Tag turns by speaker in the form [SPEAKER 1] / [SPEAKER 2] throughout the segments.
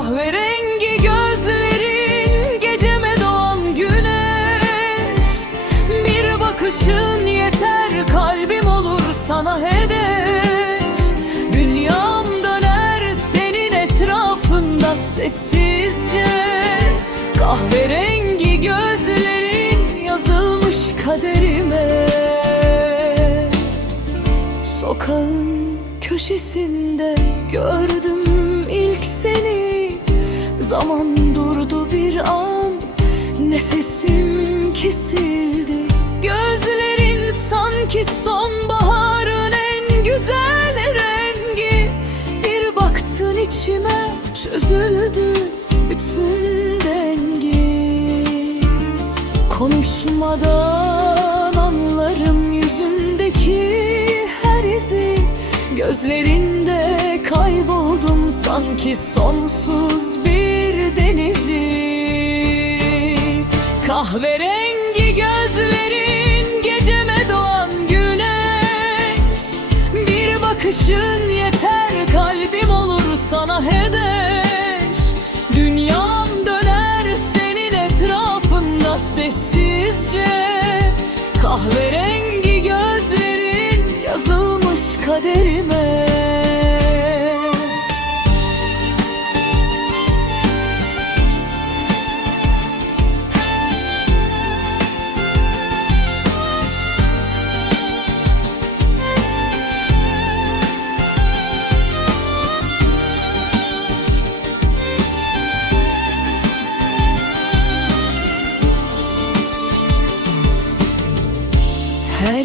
[SPEAKER 1] Kahverengi gözlerin geceme doğan güneş. Bir bakışın yeter kalbim olur sana hedeş Dünyam döner senin etrafında sessizce. Kahverengi gözlerin yazılmış kaderime. Sokağın köşesinde gördüm ilk seni Zaman durdu bir an. Nefesim kesildi Gözlerin sanki sonbaharın en güzel rengi. Bir baktın içime çözüldü bütün dengi Konuşmadan anlarım yüzündeki her izi. Gözlerinde kayboldum sanki sonsuz bir denizi Kahverengi gözlerin geceme doğan güneş. Bir bakışın yeter kalbim olur sana hedeş. Dünyam döner senin etrafında sessizce. Kahverengi gözlerin yazılmış kaderime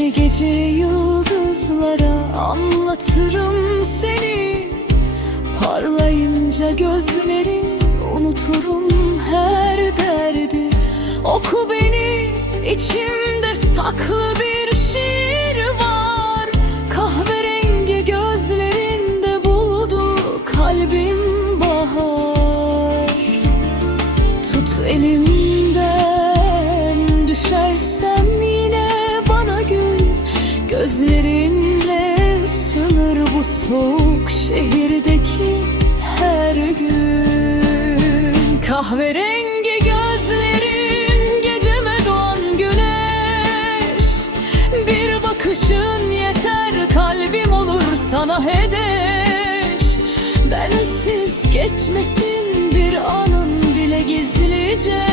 [SPEAKER 1] gece yıldızlara anlatırım seni. Parlayınca gözlerin unuturum her derdi. Oku beni içimde saklı bir şiir var. Kahverengi gözlerinde buldu kalbim soğuk şehirdeki her gün. Kahverengi gözlerin geceme doğan güneş. Bir bakışın yeter kalbim olur sana hedeş. Bensiz geçmesin bir anın bile gizlice